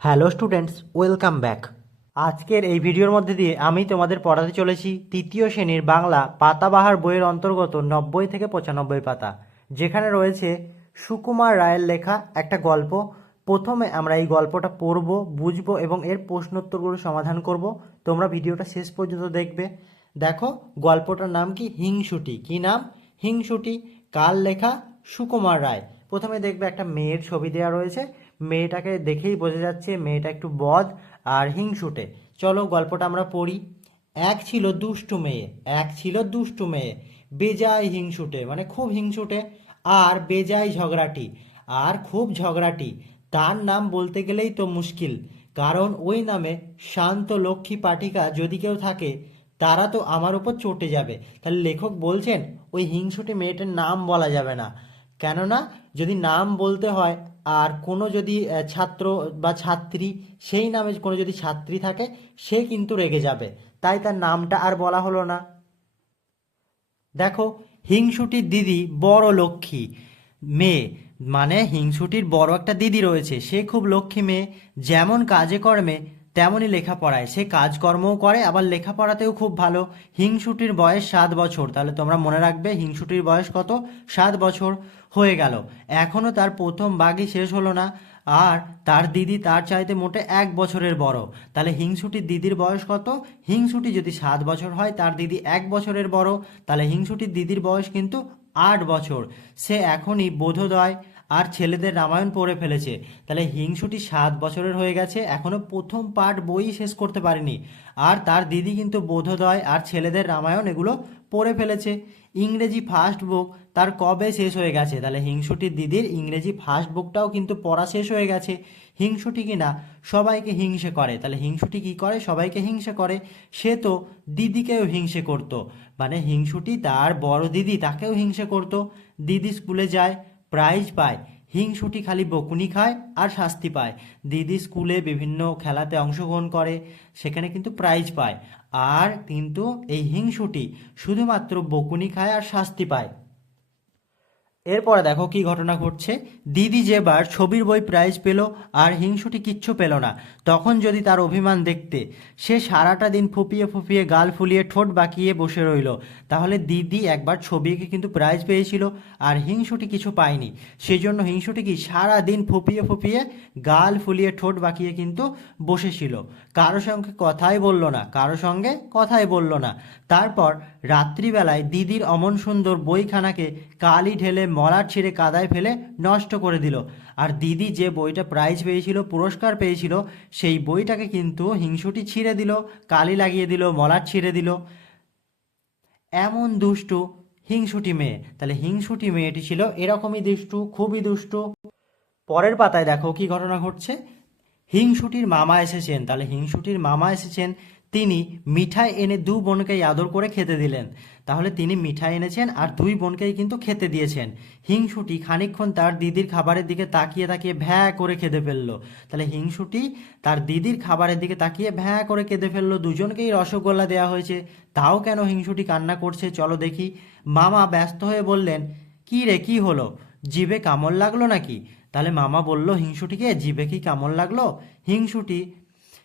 Hello students, welcome back. আজকের এই ভিডিওর মধ্যে দিয়ে আমি তোমাদের পড়াতে চলেছি তৃতীয় শ্রেণির বাংলা পাতাবাহার বইয়ের অন্তর্গত নব্বই থেকে পঁচানব্বই পাতা, যেখানে রয়েছে সুকুমার রায়ের লেখা একটা গল্প। প্রথমে আমরা এই গল্পটা পড়ব, বুঝব এবং এর প্রশ্নোত্তরগুলো সমাধান করব। তোমরা ভিডিওটা শেষ পর্যন্ত দেখবে। দেখো, গল্পটার নাম কি? হিংসুটি। কি নাম? হিংসুটি। কার লেখা? সুকুমার রায়। প্রথমে দেখবে একটা মেয়ের ছবি দেওয়া রয়েছে। মেয়েটাকে দেখেই বোঝা যাচ্ছে মেয়েটা একটু বদ আর হিংসুটে। চলো গল্পটা আমরা পড়ি। এক ছিল দুষ্টু মেয়ে, এক ছিল দুষ্টু মেয়ে, বেজায় হিংসুটে মানে খুব হিংসুটে আর বেজায় ঝগড়াটি, আর খুব ঝগড়াটি। তার নাম বলতে গেলেই তো মুশকিল, কারণ ওই নামে শান্ত লক্ষ্মী পাটিকা যদি কেউ থাকে, তারা তো আমার উপর চটে যাবে। তাহলে লেখক বলছেন, ওই হিংসুটে মেয়েটার নাম বলা যাবে না। কেননা যদি নাম বলতে হয় আর কোনো যদি ছাত্র বা ছাত্রী, সেই নামে কোনো যদি ছাত্রী থাকে, সে কিন্তু রেগে যাবে। তাই তার নামটা আর বলা হলো না। দেখো, হিংসুটির দিদি বড় লক্ষ্মী মেয়ে। মানে হিংসুটির বড় একটা দিদি রয়েছে। সে খুব লক্ষ্মী মেয়ে। যেমন কাজে কর্মে তেমনই লেখাপড়ায়। সে কাজকর্মও করে, আবার লেখাপড়াতেও খুব ভালো। হিংসুটির বয়স সাত বছর। তাহলে তোমরা মনে রাখবে, হিংসুটির বয়স কত? সাত বছর হয়ে গেল। এখনও তার প্রথম বাগই শেষ হলো না। আর তার দিদি তার চাইতে মোটে এক বছরের বড়। তাহলে হিংসুটির দিদির বয়স কত? হিংসুটি যদি সাত বছর হয়, তার দিদি এক বছরের বড়। তাহলে হিংসুটির দিদির বয়স কিন্তু আট বছর। সে এখনই বোধোদয় আর ছেলেদের রামায়ণ পড়ে ফেলেছে। তাহলে হিংসুটি সাত বছরের হয়ে গেছে, এখনও প্রথম পার্ট বই শেষ করতে পারেনি। আর তার দিদি কিন্তু বোধোদয় আর ছেলেদের রামায়ণ এগুলো পড়ে ফেলেছে। ইংরেজি ফার্স্ট বুক তার কবে শেষ হয়ে গেছে? তাহলে হিংসুটির দিদির ইংরেজি ফার্স্ট বুকটাও কিন্তু পড়া শেষ হয়ে গেছে। হিংসুটি কিনা? সবাইকে হিংসে করে। তাহলে হিংসুটি কি করে? সবাইকে হিংসে করে। সে তো দিদিকেও হিংসে করতো। মানে হিংসুটি তার বড় দিদি তাকেও হিংসে করতো। দিদি স্কুলে যায় প্রাইজ পায়। হিংসুটি খালি বকুনি খায় আর শাস্তি পায়। দিদি স্কুলে বিভিন্ন খেলাতে অংশগ্রহণ করে, সেখানে কিন্তু প্রাইজ পায়। আর কিন্তু এই হিংসুটি শুধুমাত্র বকুনি খায় আর শাস্তি পায়। এরপরে দেখো কি ঘটনা ঘটছে। দিদি যেবার ছবির বই প্রাইজ পেল, আর হিংসুটি কিচ্ছু পেল না। তখন যদি তার অভিমান দেখতে, সে সারাটা দিন ফুপিয়ে ফুপিয়ে গাল ফুলিয়ে ঠোঁট বাঁকিয়ে বসে রইল। তাহলে দিদি একবার ছবিকে কিন্তু প্রাইজ পেয়েছিল আর হিংসুটি কিছু পায়নি। সেই জন্য হিংসুটি কি সারা দিন ফুপিয়ে ফুপিয়ে গাল ফুলিয়ে ঠোঁট বাঁকিয়ে কিন্তু বসেছিল। কারও সঙ্গে কথাই বলল না, কারও সঙ্গে কথাই বলল না। তারপর রাত্রিবেলায় দিদির অমন সুন্দর বইখানাকে কালি ঢেলে মলার ছিঁড়ে কাদায় ফেলে নষ্ট করে দিল। আর দিদি যে বইটা প্রাইজ পেয়েছিল, পুরস্কার পেয়েছিল, সেই বইটাকে কিন্তু হিংসুটি ছিঁড়ে দিল, কালি লাগিয়ে দিল মলার ছিঁড়ে দিল। এমন দুষ্টু হিংসুটি মেয়ে। তাহলে হিংসুটি মেয়েটি ছিল এরকমই দুষ্টু, খুবই দুষ্টু। পরের পাতায় দেখো কি ঘটনা ঘটছে। হিংসুটির মামা এসেছেন। তাহলে হিংসুটির মামা এসেছেন তিনি মিঠাই এনে দু বোনকেই আদর করে খেতে দিলেন। তাহলে তিনি মিঠাই এনেছেন আর দুই বোনকেই কিন্তু খেতে দিয়েছেন। হিংসুটি খানিকক্ষণ তার দিদির খাবারের দিকে তাকিয়ে তাকিয়ে ভ্যা করে খেতে ফেলল। তাহলে হিংসুটি তার দিদির খাবারের দিকে তাকিয়ে ভ্যা করে কেঁদে ফেলল। দুজনকেই রসগোল্লা দেওয়া হয়েছে। তাও কেন হিংসুটি কান্না করছে? চলো দেখি। মামা ব্যস্ত হয়ে বললেন, কি রে, কি হলো? জিভে কামড় লাগল নাকি? তাহলে মামা বলল, হিংসুটিকে জিভে কি কামড় লাগল? হিংসুটি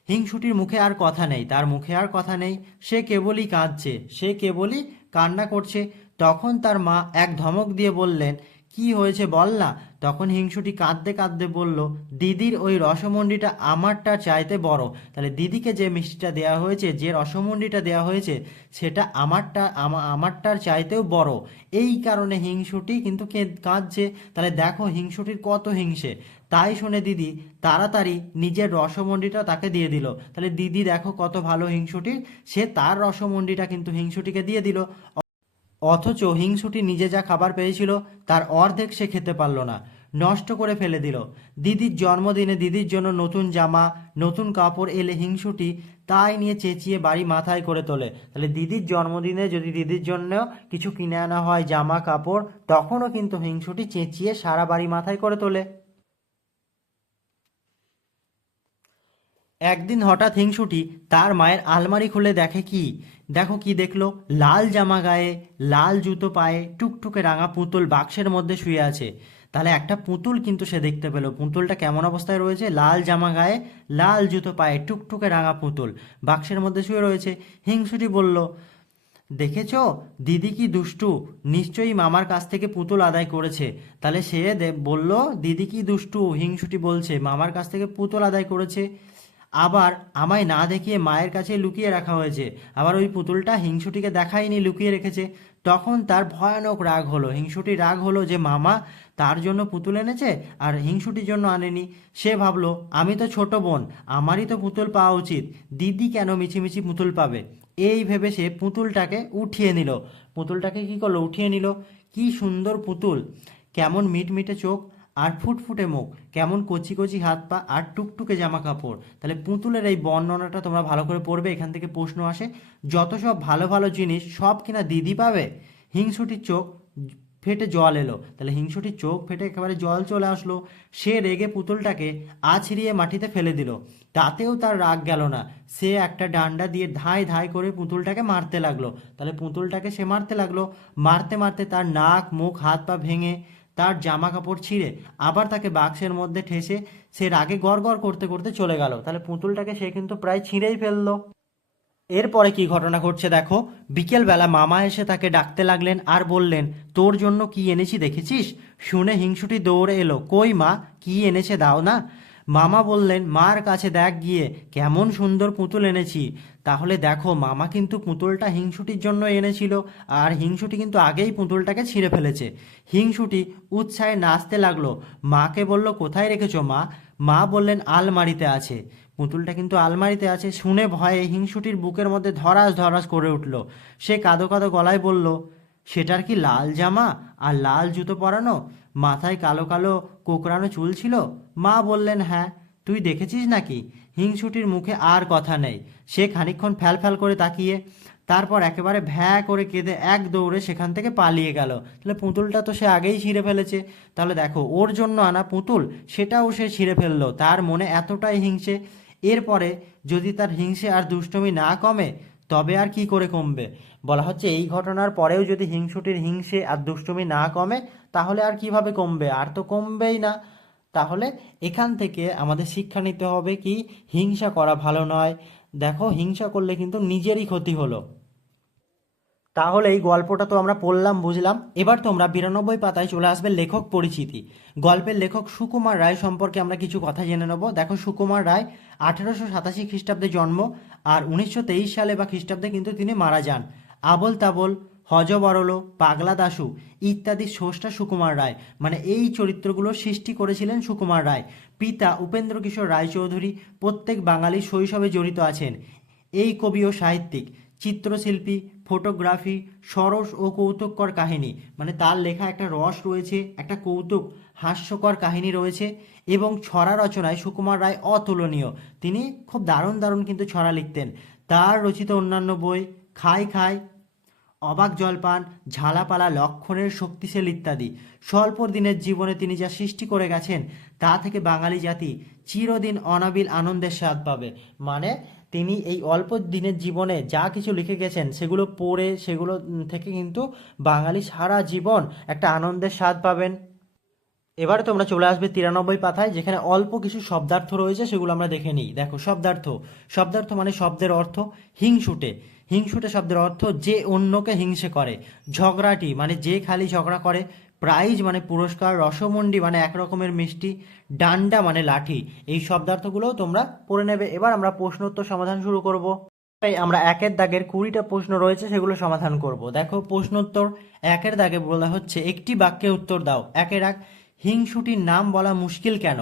হিংসুটির মুখে আর কথা নেই, তার মুখে আর কথা নেই। সে কেবলই কাঁদছে, সে কেবলই কান্না করছে। তখন তার মা এক ধমক দিয়ে বললেন কি হয়েছে বল না? তখন হিংসুটি কাঁদতে কাঁদতে বলল, দিদির ওই রসমন্ডিটা আমারটা চাইতে বড়। তাহলে দিদিকে যে মিষ্টিটা দেওয়া হয়েছে, যে রসমন্ডিটা দেওয়া হয়েছে, সেটা আমারটা, আমা- আমারটার চাইতেও বড়। এই কারণে হিংসুটি কিন্তু কাঁদছে। তাহলে দেখো হিংসুটির কত হিংসে। তাই শুনে দিদি তাড়াতাড়ি নিজের রসমন্ডিটা তাকে দিয়ে দিল। তাহলে দিদি দেখো কত ভালো হিংসুটির। সে তার রসমন্ডিটা কিন্তু হিংসুটিকে দিয়ে দিল। অথচ হিংসুটি নিজে যা খাবার পেয়েছিল, তার অর্ধেক সে খেতে পারল না। নষ্ট করে ফেলে দিল। দিদির জন্মদিনে দিদির জন্য নতুন জামা, নতুন কাপড় এলে হিংসুটি তাই নিয়ে চেঁচিয়ে বাড়ি মাথায় করে তোলে। তাহলে দিদির জন্মদিনে যদি দিদির জন্য কিছু কিনে আনা হয়, জামা, কাপড়, তখনও কিন্তু হিংসুটি চেঁচিয়ে সারা বাড়ি মাথায় করে তোলে। একদিন হঠাৎ হিংসুটি তার মায়ের আলমারি খুলে দেখে কি? দেখো কি দেখল? লাল জামা গায়ে, লাল জুতো পায়ে, টুকটুকে রাঙা পুতুল বাক্সের মধ্যে শুয়ে আছে। তাহলে একটা পুতুল কিন্তু সে দেখতে পেল। পুতুলটা কেমন অবস্থায় রয়েছে? লাল জামা গায়ে, লাল জুতো পায়ে, টুকটুকে রাঙা পুতুল বাক্সের মধ্যে শুয়ে রয়েছে। হিংসুটি বলল, দেখেছ? দিদি কি দুষ্টু? নিশ্চয়ই মামার কাছ থেকে পুতুল আদায় করেছে। তাহলে সে বলল, দিদি কি দুষ্টু? হিংসুটি বলছে, মামার কাছ থেকে পুতুল আদায় করেছে? আবার আমায় না দেখিয়ে মায়ের কাছে লুকিয়ে রাখা হয়েছে। আবার ওই পুতুলটা হিংসুটিকে দেখায়নি, লুকিয়ে রেখেছে। তখন তার ভয়ানক রাগ হলো। হিংসুটি রাগ হলো যে, মামা, তার জন্য পুতুল এনেছে আর হিংসুটির জন্য আনেনি। সে ভাবলো, আমি তো ছোট বোন, আমারই তো পুতুল পাওয়া উচিত। দিদি কেন মিছিমিছি পুতুল পাবে? এই ভেবে সে পুতুলটাকে উঠিয়ে নিল। পুতুলটাকে কি করল? উঠিয়ে নিল, কি সুন্দর পুতুল। কেমন মিটমিটে চোখ আর ফুটফুটে মুখ, কেমন কচি কচি হাত পা আর টুকটুকে জামা কাপড়। তাহলে পুতুলের এই বর্ণনাটা তোমরা ভালো করে পড়বে, এখান থেকে প্রশ্ন আসে, যত সব ভালো ভালো জিনিস সব কিনা দিদি পাবে? হিংসুটির চোখ ফেটে জল এলো। তাহলে হিংসুটির চোখ ফেটে একেবারে জল চলে আসলো। সে রেগে পুতুলটাকে আছড়িয়ে মাটিতে ফেলে দিল। তাতেও তার রাগ গেল না। সে একটা ডান্ডা দিয়ে ধাই ধাই করে পুতুলটাকে মারতে লাগল। তাহলে পুতুলটাকে সে মারতে লাগল। মারতে মারতে তার নাক, মুখ, হাত পা ভেঙে তার জামা কাপড় ছিঁড়ে আবার তাকে বাক্সের মধ্যে ঠেসে সে রাগে গড় করতে করতে চলে গেল। তাহলে পুতুলটাকে সে কিন্তু প্রায় ছিঁড়েই ফেলল। এরপরে কি ঘটনা ঘটছে দেখো? বিকেলবেলা মামা এসে তাকে ডাকতে লাগলেন আর বললেন, তোর জন্য কি এনেছি দেখেছিস? শুনে হিংসুটি দৌড়ে এলো। কই মা, কি এনেছে দাও না? মামা বললেন, মার কাছে দেখ গিয়ে, কেমন সুন্দর পুতুল এনেছি। তাহলে দেখো, মামা কিন্তু পুতুলটা হিংসুটির জন্য এনেছিল, আর হিংসুটি কিন্তু আগেই পুতুলটাকে ছিঁড়ে ফেলেছে। হিংসুটি উৎসাহে নাচতে লাগল। মাকে বলল, কোথায় রেখেছো মা? মা বললেন, আলমারিতে আছে। পুতুলটা কিন্তু আলমারিতে আছে শুনে ভয়ে হিংসুটির বুকের মধ্যে ধরাস ধরাস করে উঠল। সে কাদো কাদো গলায় বলল, সেটার কি লাল জামা আর লাল জুতো পরানো? মাথায় কালো কালো কোকড়ানো চুল ছিল? মা বললেন হ্যাঁ তুই দেখেছিস নাকি? হিংসুটির মুখে আর কথা নেই। সে খানিকক্ষণ ফ্যাল ফ্যাল করে তাকিয়ে, তারপর একেবারে ভ্যা করে কেঁদে এক দৌড়ে সেখান থেকে পালিয়ে গেল। তাহলে পুতুলটা তো সে আগেই ছিঁড়ে ফেলেছে। তাহলে দেখো, ওর জন্য আনা পুতুল, সেটাও সে ছিঁড়ে ফেলল। তার মনে এতটাই হিংসে। এরপরে যদি তার হিংসে আর দুষ্টমি না কমে, তবে আর কি করে কমবে? বলা হচ্ছে এই ঘটনার পরেও যদি হিংসুটির হিংসে আর দুষ্টমি না কমে, তাহলে আর কীভাবে কমবে? আর তো কমবেই না। তাহলে এখান থেকে আমাদের শিক্ষা নিতে হবে কি, হিংসা করা ভালো নয়। দেখো, হিংসা করলে কিন্তু নিজেরই ক্ষতি হলো। তাহলে এই গল্পটা তো আমরা পড়লাম, বুঝলাম। এবার তোমরা বিরানব্বই পাতায় চলে আসবে লেখক পরিচিতি। গল্পের লেখক সুকুমার রায় সম্পর্কে আমরা কিছু কথা জেনে নেব। দেখো, সুকুমার রায় আঠেরোশো সাতাশি খ্রিস্টাব্দে জন্ম আর উনিশশো তেইশ সালে বা খ্রিস্টাব্দে কিন্তু তিনি মারা যান। আবল তাবল হজবরল পাগলা দাশু ইত্যাদি স্রষ্টা সুকুমার রায়। মানে এই চরিত্রগুলো সৃষ্টি করেছিলেন সুকুমার রায়। পিতা উপেন্দ্র কিশোর রায়চৌধুরী প্রত্যেক বাঙালি শৈশবে জড়িত আছেন। এই কবি ও সাহিত্যিক, চিত্রশিল্পী, ফটোগ্রাফি, সরস ও কৌতুককর কাহিনী মানে তার লেখা একটা রস রয়েছে, একটা কৌতুক, হাস্যকর কাহিনী রয়েছে এবং ছড়া রচনায় সুকুমার রায় অতুলনীয়। তিনি খুব দারুণ দারুণ কিন্তু ছড়া লিখতেন। তার রচিত অন্যান্য বই খাই খাই অবাক জলপান, ঝালাপালা, লক্ষণের শক্তিশালী ইত্যাদি। স্বল্প দিনের জীবনে তিনি যা সৃষ্টি করে গেছেন, তা থেকে বাঙালি জাতি চিরদিন অনাবিল আনন্দের স্বাদ পাবে। মানে তিনি এই অল্প দিনের জীবনে যা কিছু লিখে গেছেন, সেগুলো পড়ে, সেগুলো থেকে কিন্তু বাঙালি সারা জীবন একটা আনন্দের স্বাদ পাবেন। এবারে তোমরা চলে আসবে তিরানব্বই পাতায়, যেখানে অল্প কিছু শব্দার্থ রয়েছে, সেগুলো আমরা দেখে নিই। দেখো, শব্দার্থ। শব্দার্থ মানে শব্দের অর্থ হিংসুটে। হিংসুটে শব্দের অর্থ যে অন্যকে হিংসে করে। ঝগড়াটি মানে যে খালি ঝগড়া করে, প্রাইজ মানে পুরস্কার, রসমন্ডি মানে এক রকমের মিষ্টি, ডান্ডা মানে লাঠি। এই শব্দার্থগুলোও তোমরা পড়ে নেবে। এবার আমরা প্রশ্নোত্তর সমাধান শুরু করব। তাই আমরা একের দাগের কুড়িটা প্রশ্ন রয়েছে, সেগুলো সমাধান করব। দেখো, প্রশ্নোত্তর একের দাগে বলা হচ্ছে, একটি বাক্যে উত্তর দাও। একের এক হিংসুটির নাম বলা মুশকিল কেন?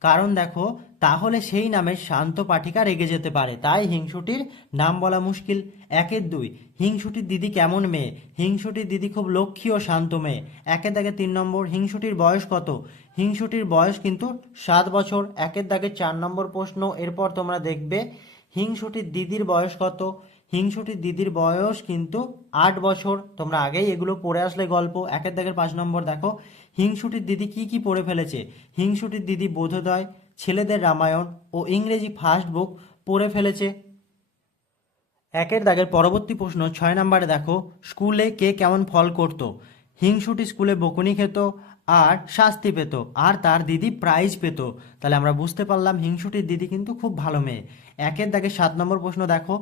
কারণ দেখো তাহলে সেই নামে শান্ত পাঠিকা রেগে যেতে পারে। তাই হিংসুটির নাম বলা মুশকিল। একের দুই, হিংসুটির দিদি কেমন মেয়ে? হিংসুটির দিদি খুব লক্ষ্মী ও শান্ত মেয়ে। একের দাগে তিন নম্বর, হিংসুটির বয়স কত? হিংসুটির বয়স কিন্তু সাত বছর। একের দাগে চার নম্বর প্রশ্ন, এরপর তোমরা দেখবে, হিংসুটির দিদির বয়স কত? হিংসুটির দিদির বয়স কিন্তু আট বছর। তোমরা আগেই এগুলো পড়ে আসলে গল্প। একের দাগের পাঁচ নম্বর দেখো, হিংসুটির দিদি কি কি পড়ে ফেলেছে? হিংসুটির দিদি বোধোদয় ছেলেদের রামায়ণ ও ইংরেজি ফার্স্ট বুক পড়ে ফেলেছে। একের দাগের পরবর্তী প্রশ্ন ছয় নম্বরে দেখো, স্কুলে কে কেমন ফল করত? হিংসুটি স্কুলে বকুনি খেত আর শাস্তি পেত আর তার দিদি প্রাইজ পেত। তাহলে আমরা বুঝতে পারলাম হিংসুটির দিদি কিন্তু খুব ভালো মেয়ে। একের দাগে সাত নম্বর প্রশ্ন দেখো,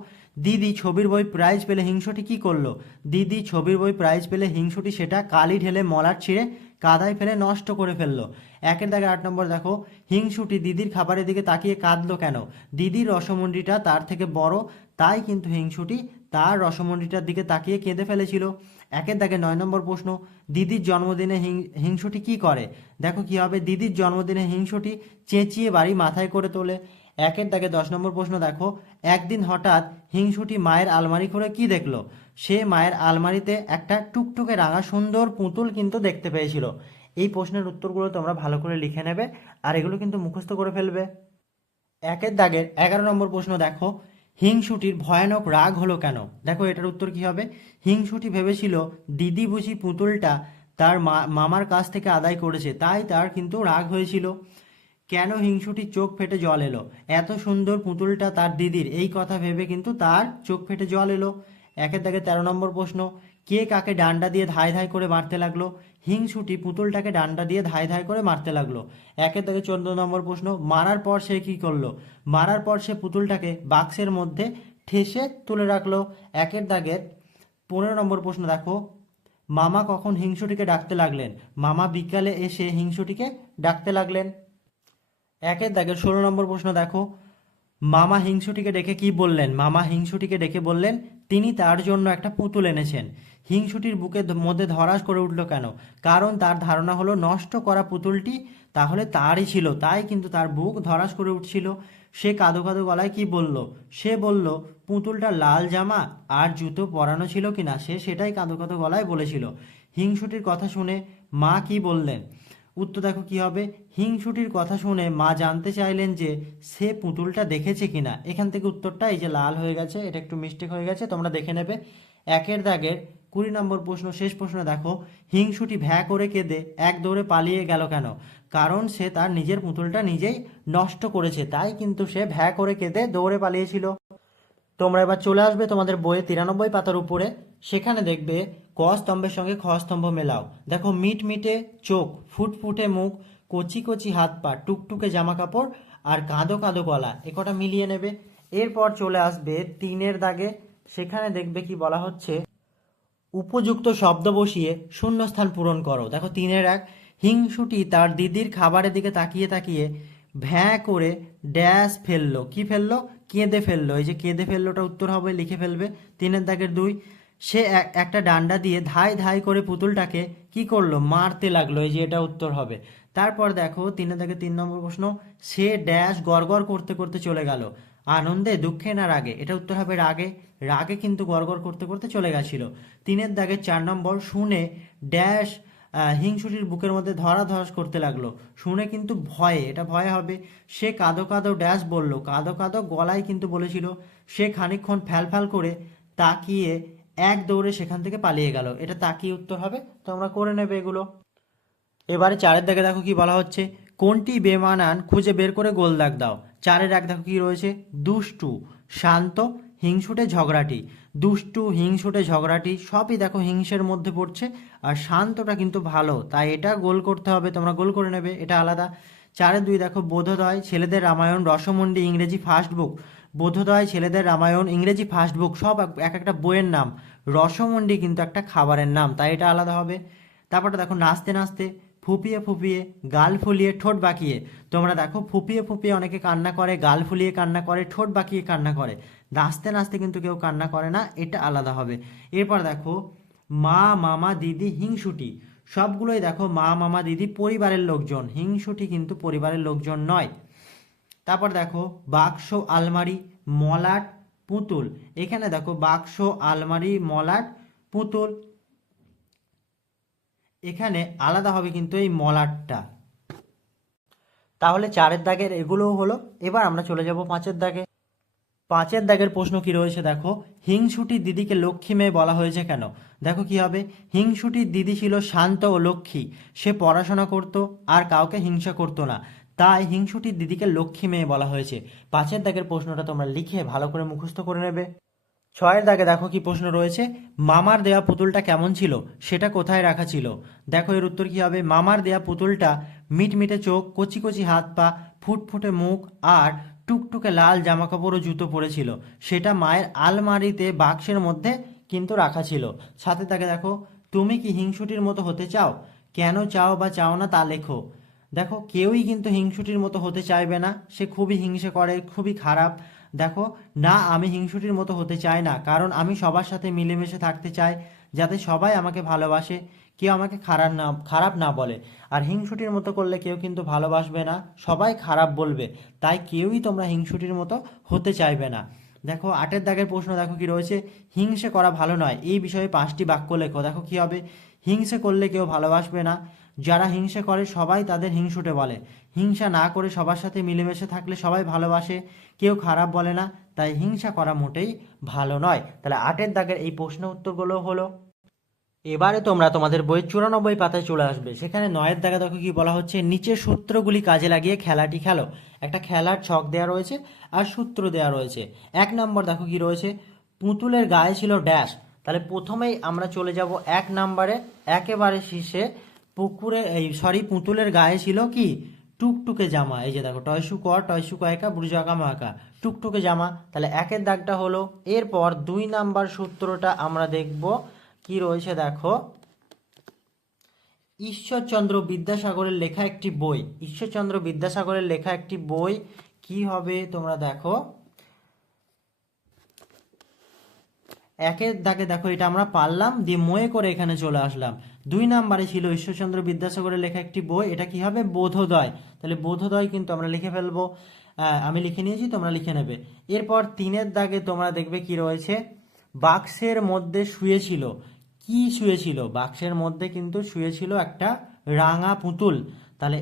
দিদি ছবির বই প্রাইজ পেলে হিংসুটি কি করল? দিদি ছবির বই প্রাইজ পেলে হিংসুটি সেটা কালি ঢেলে মলার ছিঁড়ে কাদায় ফেলে নষ্ট করে ফেলল। একের দাগে আট নম্বর দেখো, হিংসুটি দিদির খাবারের দিকে তাকিয়ে কাঁদলো কেন? দিদির রসমন্ডিটা তার থেকে বড়, তাই কিন্তু হিংসুটি তার রসমন্ডিটার দিকে তাকিয়ে কেঁদে ফেলেছিল। একের দাগে নয় নম্বর প্রশ্ন, দিদির জন্মদিনে হিংসুটি কি করে? দেখো কি হবে, দিদির জন্মদিনে হিংসুটি চেঁচিয়ে বাড়ি মাথায় করে তোলে। একের দাগে দশ নম্বর প্রশ্ন দেখো। একদিন হঠাৎ হিংসুটি মায়ের আলমারি করে কি দেখল? সে মায়ের আলমারিতে একটা টুকটুকে রাঙা সুন্দর পুতুল কিন্তু দেখতে পেয়েছিল। এই প্রশ্নের উত্তরগুলো তোমরা ভালো করে লিখে নেবে আর এগুলো কিন্তু মুখস্থ করে ফেলবে। একের দাগের এগারো নম্বর প্রশ্ন দেখো। হিংসুটির ভয়ানক রাগ হলো কেন? দেখো এটার উত্তর কি হবে? হিংসুটি ভেবেছিল, দিদি বুঝি পুতুলটা তার মামার কাছ থেকে আদায় করেছে, তাই তার কিন্তু রাগ হয়েছিল। কেন হিংসুটির চোখ ফেটে জল এলো? এত সুন্দর পুতুলটা তার দিদির। এই কথা ভেবে কিন্তু তার চোখ ফেটে জল এলো। একের দাগে তেরো নম্বর প্রশ্ন, কে কাকে ডান্ডা দিয়ে ধায় ধায় করে মারতে লাগল? হিংসুটি পুতুলটাকে ডান্ডা দিয়ে ধায় ধায় করে মারতে লাগল। একের দাগে চোদ্দ নম্বর প্রশ্ন, মারার পর সে কি করল? মারার পর সে পুতুলটাকে বাক্সের মধ্যে ঠেসে তুলে রাখল। একের দাগের পনেরো নম্বর প্রশ্ন, দেখো। মামা কখন হিংসুটিকে ডাকতে লাগলেন? মামা বিকালে এসে হিংসুটিকে ডাকতে লাগলেন। একের দাগের ষোলো নম্বর প্রশ্ন দেখো। মামা হিংসুটিকে ডেকে কি বললেন? মামা হিংসুটিকে ডেকে বললেন, তিনি তার জন্য একটা পুতুল এনেছেন। হিংসুটির বুকে মধ্যে ধরাস করে উঠল কেন? কারণ তার ধারণা হলো, নষ্ট করা পুতুলটি তাহলে তারই ছিল, তাই কিন্তু তার বুক ধরাস করে উঠছিল। সে কাদো কাদো গলায় কি বলল? সে বলল, পুতুলটা লাল জামা আর জুতো পরানো ছিল কিনা? সে সেটাই কাঁদো কাঁদো গলায় বলেছিল। হিংসুটির কথা শুনে মা কি বললেন? উত্তর দেখো কি হবে? হিংসুটির কথা শুনে মা জানতে চাইলেন যে সে পুতুলটা দেখেছে কিনা। এখান থেকে উত্তরটা এই যে লাল হয়ে গেছে, এটা একটু মিস্টেক হয়ে গেছে, তোমরা দেখে নেবে। একের দাগের কুড়ি নম্বর প্রশ্ন, শেষ প্রশ্ন দেখো। হিংসুটি ভ্যা করে কেঁদে এক দৌড়ে পালিয়ে গেল কেন? কারণ সে তার নিজের পুতুলটা নিজেই নষ্ট করেছে, তাই কিন্তু সে ভ্যা করে কেঁদে দৌড়ে পালিয়েছিল। তোমরা এবার চলে আসবে তোমাদের বইয়ে তিরানব্বই পাতার উপরে। সেখানে দেখবে ক স্তম্ভের সঙ্গে খ স্তম্ভ মেলাও। দেখো মিট মিটে চোখ ফুটফুটে মুখ, কচি কচি হাত পা, টুকটুকে জামা কাপড় আর কাঁদো কাঁদো গলা, এ কটা মিলিয়ে নেবে। এরপর চলে আসবে তিনের দাগে, সেখানে দেখবে কি বলা হচ্ছে? উপযুক্ত শব্দ বসিয়ে শূন্যস্থান পূরণ করো। দেখো তিনের এক হিংসুটি তার দিদির খাবারের দিকে তাকিয়ে তাকিয়ে ভ্যাঁ করে ড্যাশ ফেলল। কি ফেলল? কেঁদে ফেলল। এই যে কেঁদে ফেললোটা উত্তর হবে, লিখে ফেলবে। তিনের দাগের দুই সে এক- একটা ডান্ডা দিয়ে ধাই ধাই করে পুতুলটাকে কি করল? মারতে লাগল। এই যে এটা উত্তর হবে। তারপর দেখো তিনের দাগে তিন নম্বর প্রশ্ন, সে ড্যাশ গড়গড় করতে করতে চলে গেল। আনন্দে, দুঃখে না রাগে? এটা উত্তর হবে রাগে। রাগে কিন্তু গড়গড় করতে করতে চলে গেছিল। তিনের দাগে চার নম্বর, শুনে ড্যাশ হিংসুটির বুকের মধ্যে ধরা ধরাস করতে লাগল। শুনে কিন্তু ভয়ে, এটা ভয়ে হবে। সে কাঁদো কাঁদো ড্যাশ বলল। কাঁদো কাঁদো গলায় কিন্তু বলেছিল, সে খানিকক্ষণ ফ্যাল ফ্যাল করে তাকিয়ে এক দৌড়ে সেখান থেকে পালিয়ে গেল। এটা তাকিয়ে উত্তর হবে? তোমরা করে নেবে এগুলো। এবারে চারের দাগে দেখো কি বলা হচ্ছে। কোনটি বেমানান খুঁজে বের করে গোল দাগ দাও? চারের এক দেখো কি রয়েছে। দুষ্টু, শান্ত, হিংসুটে ঝগড়াটি। দুষ্টু, হিংসুটে ঝগড়াটি সবই দেখো হিংসের মধ্যে পড়ছে। আর শান্তটা কিন্তু ভালো, তাই এটা গোল করতে হবে। তোমরা গোল করে নেবে, এটা আলাদা। চারের দুই দেখো বোধোদয় ছেলেদের রামায়ণ, রসমন্ডি, ইংরেজি ফার্স্ট বুক। বোধোদয় ছেলেদের রামায়ণ, ইংরেজি ফার্স্ট বুক সব এক- এক একটা বইয়ের নাম। রসমন্ডি কিন্তু একটা খাবারের নাম, তাই এটা আলাদা হবে। তারপরে দেখো, নাচতে নাচতে, ফুপিয়ে ফুপিয়ে, গাল ফুলিয়ে ঠোঁট বাঁকিয়ে। তোমরা দেখো, ফুপিয়ে ফুপিয়ে অনেকে কান্না করে, গাল ফুলিয়ে কান্না করে, ঠোঁট বাঁকিয়ে কান্না করে। নাচতে নাচতে কিন্তু কেউ কান্না করে না, এটা আলাদা হবে। এরপর দেখো, মা, মামা, দিদি, হিংসুটি। সবগুলোই দেখো, মা, মামা, দিদি পরিবারের লোকজন। হিংসুটি কিন্তু পরিবারের লোকজন নয়। তারপর দেখো বাক্স, আলমারি, মলাট, পুতুল। এখানে দেখো বাক্স, আলমারি, মলাট, পুতুল। এখানে আলাদা হবে কিন্তু এই মলাটটা। তাহলে চারের দাগের এগুলোও হলো। এবার আমরা চলে যাব পাঁচের দাগে। পাঁচের দাগের প্রশ্ন কি রয়েছে দেখো? হিংসুটির দিদিকে লক্ষ্মী মেয়ে বলা হয়েছে কেন? দেখো কি হবে? হিংসুটির দিদি ছিল শান্ত ও লক্ষ্মী। সে পড়াশোনা করত আর কাউকে হিংসা করতো না। তাই হিংসুটির দিদিকে লক্ষ্মী মেয়ে বলা হয়েছে। পাঁচের দাগের প্রশ্নটা তোমরা লিখে ভালো করে মুখস্থ করে নেবে। ছয়ের দাগে দেখো কি প্রশ্ন রয়েছে, মামার দেয়া পুতুলটা কেমন ছিল? সেটা কোথায় রাখা ছিল? দেখো এর উত্তর কি হবে, মামার দেয়া পুতুলটা মিটমিটে চোখ, কচি কচি হাত পা, ফুটফুটে মুখ আর টুকটুকে লাল জামাকাপড় ও জুতো পরেছিল। সেটা মায়ের আলমারিতে বাক্সের মধ্যে কিন্তু রাখা ছিল। সাথে তাকে দেখো, তুমি কি হিংসুটির মতো হতে চাও? কেন চাও বা চাও না তা লেখো। দেখো, কেউই কিন্তু হিংসুটির মতো হতে চাইবে না। সে খুবই হিংসে করে, খুবই খারাপ। দেখো, না, আমি হিংসুটির মতো হতে চাই না, কারণ আমি সবার সাথে মিলেমিশে থাকতে চাই, যাতে সবাই আমাকে ভালোবাসে, কেউ আমাকে খারাপ না খারাপ না বলে। আর হিংসুটির মতো করলে কেউ কিন্তু ভালোবাসবে না, সবাই খারাপ বলবে, তাই কেউই তোমরা হিংসুটির মতো হতে চাইবে না। দেখো, আটের দাগের প্রশ্ন দেখো কি রয়েছে? হিংসে করা ভালো নয়। এই বিষয়ে পাঁচটি বাক্য লেখো, দেখো কি হবে? হিংসে করলে কেউ ভালোবাসবে না যারা হিংসা করে সবাই তাদের হিংসুটে বলে। হিংসা না করে সবার সাথে মিলেমিশে থাকলে সবাই ভালোবাসে। কেউ খারাপ বলে না, তাই হিংসা করা মোটেই ভালো নয়। তাহলে আটের দাগের এই প্রশ্ন উত্তরগুলো হলো, এবারে তোমরা তোমাদের বইয়ের চুরানব্বই পাতায় চলে আসবে। সেখানে নয়ের দাগে দেখো কি বলা হচ্ছে, নিচের সূত্রগুলি কাজে লাগিয়ে খেলাটি খেলো। একটা খেলার ছক দেওয়া রয়েছে আর সূত্র দেওয়া রয়েছে। এক নম্বর দেখো কি রয়েছে, পুতুলের গায়ে ছিল ড্যাশ। তাহলে প্রথমেই আমরা চলে যাব এক নম্বরে, একেবারে শীর্ষে পুকুরে, এই সরি পুতুলের গায়ে ছিল কি? টুকটুকে জামা। এই যে দেখো টয়সু ক টয়সু কয়কা ব্রুজ আঁকা মাকা টুকটুকে জামা। তাহলে একের দাগটা হলো, এরপর দুই নাম্বার সূত্রটা আমরা দেখব কি রয়েছে দেখো। ঈশ্বরচন্দ্র বিদ্যাসাগরের লেখা একটি বই। ঈশ্বরচন্দ্র বিদ্যাসাগরের লেখা একটি বই কি হবে তোমরা দেখো। একের দাগে দেখো, এটা আমরা পারলাম দিয়ে ময়ে করে এখানে চলে আসলাম। দুই নাম্বারে ছিল ঈশ্বরচন্দ্র বিদ্যাসাগরের লেখা একটি বই, এটা কি হবে? বোধোদয়। তাহলে বোধোদয় কিন্তু আমরা লিখে ফেলব। আমি লিখে নিয়েছি, তোমরা লিখে নেবে। এরপর তিনের দাগে তোমরা দেখবে কি রয়েছে? বাক্সের মধ্যে শুয়েছিল। কি শুয়েছিল? বাক্সের মধ্যে কিন্তু শুয়েছিল একটা রাঙা পুতুল। তাহলে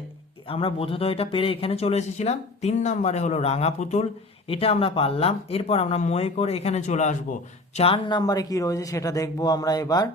আমরা বোধোদয়টা পেরে এখানে চলে এসেছিলাম। তিন নাম্বারে হলো রাঙা পুতুল। এটা আমরা পারলাম। এরপর আমরা ময়ে করে এখানে চলে আসব। চার নাম্বারে কি রয়েছে সেটা দেখব আমরা এবার।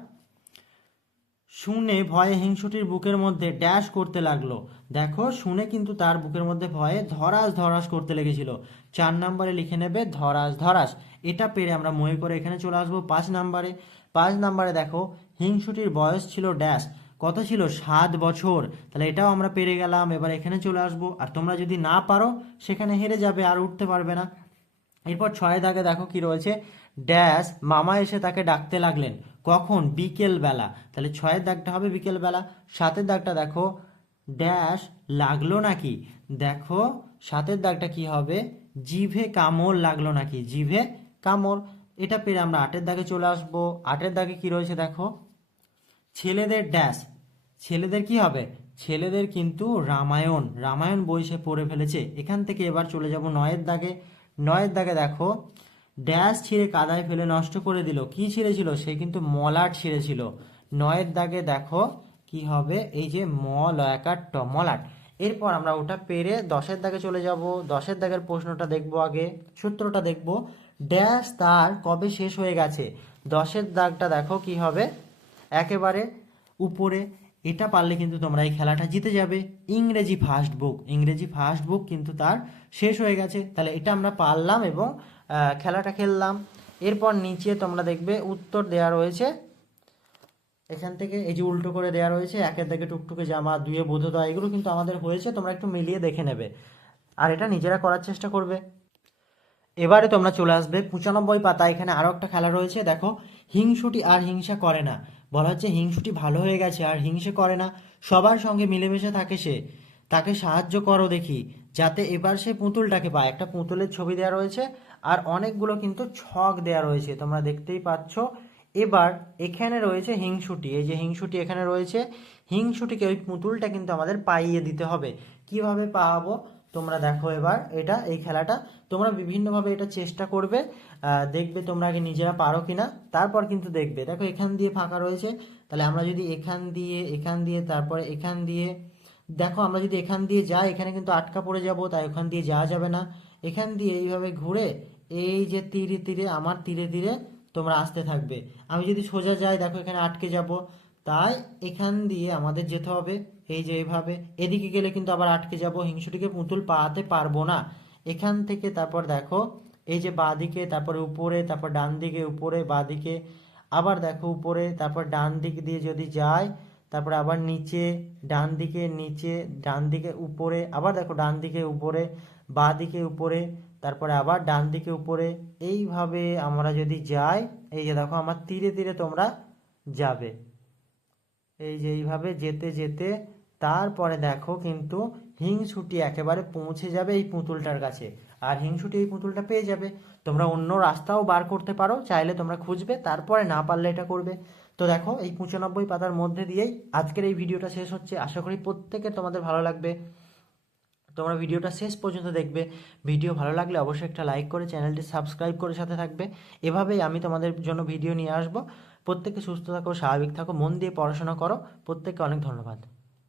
শুনে ভয়ে হিংসুটির বুকের মধ্যে ড্যাশ করতে লাগল। দেখো, শুনে কিন্তু তার বুকের মধ্যে ভয়ে ধরাস ধরাস করতে লেগেছিল। চার নাম্বারে লিখে নেবে, ধরাস ধরাস। এটা পেরে আমরা ময়ে করে এখানে চলে আসব পাঁচ নাম্বারে। পাঁচ নাম্বারে দেখো, হিংসুটির বয়স ছিল ড্যাশ কত ছিল সাত বছর, তাহলে এটাও আমরা পেরে গেলাম, এবার এখানে চলে আসব। আর তোমরা যদি না পারো, সেখানে হেরে যাবে, আর উঠতে পারবে না। এরপর ছয় দাগে দেখো কি রয়েছে। ড্যাশ, মামা এসে তাকে ডাকতে লাগলেন। কখন? বিকেল বেলা তাহলে ছয়ের দাগটা হবে বিকেল বেলা সাতের দাগটা দেখো, ড্যাশ লাগল নাকি? দেখো, সাতের দাগটা কি হবে? জিভে কামড় লাগল নাকি? জিভে কামড়। এটা পেরে আমরা আটের দাগে চলে আসব। আটের দাগে কি রয়েছে দেখো? ছেলেদের ড্যাশ। ছেলেদের কি হবে? ছেলেদের কিন্তু রামায়ণ রামায়ণ বই সে পড়ে ফেলেছে। এখান থেকে এবার চলে যাব নয়ের দাগে। নয়ের দাগে দেখো, ড্যাশ ছিঁড়ে কাদায় ফেলে নষ্ট করে দিল। কি ছিঁড়েছিল? সে কিন্তু মলাট ছিঁড়েছিল। নয়ের দাগে দেখো, কি হবে? এই যে ম লয়াকার মলাট। এরপর আমরা ওটা পেরে দশের দাগে চলে যাব। দশের দাগের প্রশ্নটা দেখব আগে। সূত্রটা দেখব। ড্যাশ তার কবে শেষ হয়ে গেছে? দশের দাগটা দেখো কি হবে? একেবারে উপরে। এটা পারলে কিন্তু তোমরা এই খেলাটা জিতে যাবে। ইংরেজি ফার্স্ট বুক ইংরেজি ফার্স্ট বুক কিন্তু তার শেষ হয়ে গেছে। তাহলে এটা আমরা পারলাম এবং খেলাটা খেললাম। এরপর নিচে তোমরা দেখবে উত্তর দেয়া রয়েছে। এখান থেকে এই যে উল্টো করে দেয়া রয়েছে, একের দিকে টুকটুকে জামা, দুয়ে বোধোদয় এগুলো কিন্তু আমাদের হয়েছে, তোমরা একটু মিলিয়ে দেখে নেবে। আর এটা নিজেরা করার চেষ্টা করবে। এবারে তোমরা চলে আসবে। পঁচানব্বই পাতা, এখানে আরও একটা খেলা রয়েছে, দেখো। হিংসুটি আর হিংসা করে না। বলা হচ্ছে হিংসুটি ভালো হয়ে গেছে, আর হিংসে করে না। সবার সঙ্গে মিলেমিশে থাকে সে। তাকে সাহায্য করো দেখি, যাতে এবার সে পুতুলটাকে পায়। একটা পুতুলের ছবি দেওয়া রয়েছে, আর অনেকগুলো কিন্তু ছক দেওয়া রয়েছে। তোমরা দেখতেই পাচ্ছ, এবার এখানে রয়েছে হিংসুটি। এই যে হিংসুটি এখানে রয়েছে, হিংসুটিকে ওই পুতুলটা কিন্তু আমাদের পাইয়ে দিতে হবে। কীভাবে পাওয়াবো তোমরা দেখো এবার এটা, এই খেলাটা। তোমরা বিভিন্নভাবে এটা চেষ্টা করবে দেখবে তোমরা আগে নিজেরা পারো কিনা, তারপর কিন্তু দেখবে। দেখো, এখান দিয়ে ফাঁকা রয়েছে। তাহলে আমরা যদি এখান দিয়ে এখান দিয়ে, তারপরে এখান দিয়ে, দেখো, আমরা যদি এখান দিয়ে যাই, এখানে কিন্তু আটকা পড়ে যাব, তাই ওখান দিয়ে যাওয়া যাবে না। এখান দিয়ে এইভাবে ঘুরে, এই যে তীরে তীরে, আমার তীরে তীরে তোমরা আসতে থাকবে। আমি যদি সোজা যাই, দেখো, এখানে আটকে যাব। তাই এখান দিয়ে আমাদের যেতে হবে। এই যে এইভাবে এদিকে গেলে কিন্তু আবার আটকে যাব, হিংসুটিকে পুতুল পাওয়াতে পারব না। এখান থেকে তারপর দেখো, এই যে বাঁদিকে, তারপরে উপরে, তারপর ডান দিকে উপরে, বাঁদিকে, আবার দেখো উপরে, তারপর ডান দিক দিয়ে যদি যায় তারপরে আবার নিচে ডান দিকে নিচে ডান দিকে উপরে, আবার দেখো ডান দিকে উপরে বাঁ দিকে উপরে, তারপরে আবার ডান দিকে উপরে। এইভাবে আমরা যদি যাই, এই যে দেখো আমার তীরে তীরে তোমরা যাবে। এই যে এইভাবে যেতে যেতে তারপরে দেখো কিন্তু হিংসুটি একেবারে পৌঁছে যাবে এই পুতুলটার কাছে। আর হিংসুটি এই পুতুলটা পেয়ে যাবে। তোমরা অন্য রাস্তাও বার করতে পারো, চাইলে তোমরা খুঁজবে, তারপরে না পারলে এটা করবে। তো দেখো, এই পঁচানব্বই পাতার মধ্যে দিয়েই আজকের এই ভিডিওটা শেষ হচ্ছে। আশা করি প্রত্যেকে তোমাদের ভালো লাগবে। তোমরা ভিডিওটা শেষ পর্যন্ত দেখবে। ভিডিও ভালো লাগলে অবশ্যই একটা লাইক করে চ্যানেলটি সাবস্ক্রাইব করে সাথে থাকবে। এভাবেই আমি তোমাদের জন্য ভিডিও নিয়ে আসব। প্রত্যেকে সুস্থ থাকো স্বাভাবিক থাকো মন দিয়ে পড়াশোনা করো। প্রত্যেককে অনেক ধন্যবাদ।